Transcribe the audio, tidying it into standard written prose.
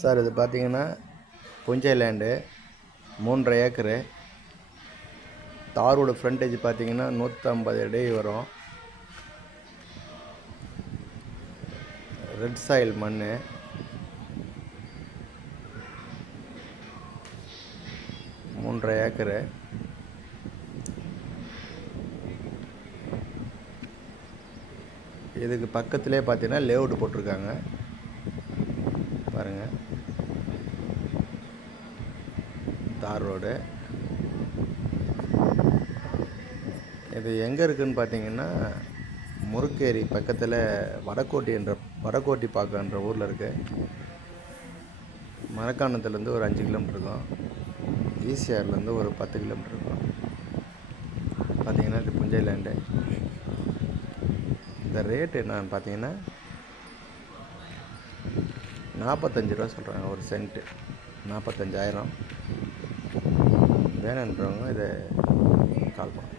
Sir இது பார்த்தீங்கன்னா புஞ்சை land 3.5 acre. தாரோட frontage பார்த்தீங்கன்னா 150 அடி வரும். ரெட் சாயில் மண். மூன்றரை ஏக்கரு. இதுக்கு பக்கத்திலே பார்த்தீங்கன்னா லேஅவுட் போட்டிருக்காங்க பாருங்கள். தார் ரோடு இது எங்கே இருக்குதுன்னு பார்த்தீங்கன்னா முறுக்கேரி பக்கத்தில் வடக்கோட்டி பாக்கன்ற ஊரில் இருக்குது. மரக்காணத்துலேருந்து ஒரு 5 கிலோமீட்டர் இருக்கும். ஈசிஆர்லேருந்து ஒரு 10 கிலோமீட்டர் இருக்கும். பார்த்தீங்கன்னா இது புஞ்சை லேண்டு. இந்த ரேட்டு என்னன்னு பார்த்தீங்கன்னா 45 ரூபா சொல்கிறாங்க ஒரு சென்ட்டு. 45,000. வேணுன்றவங்க இதை கால் பண்ணுங்க.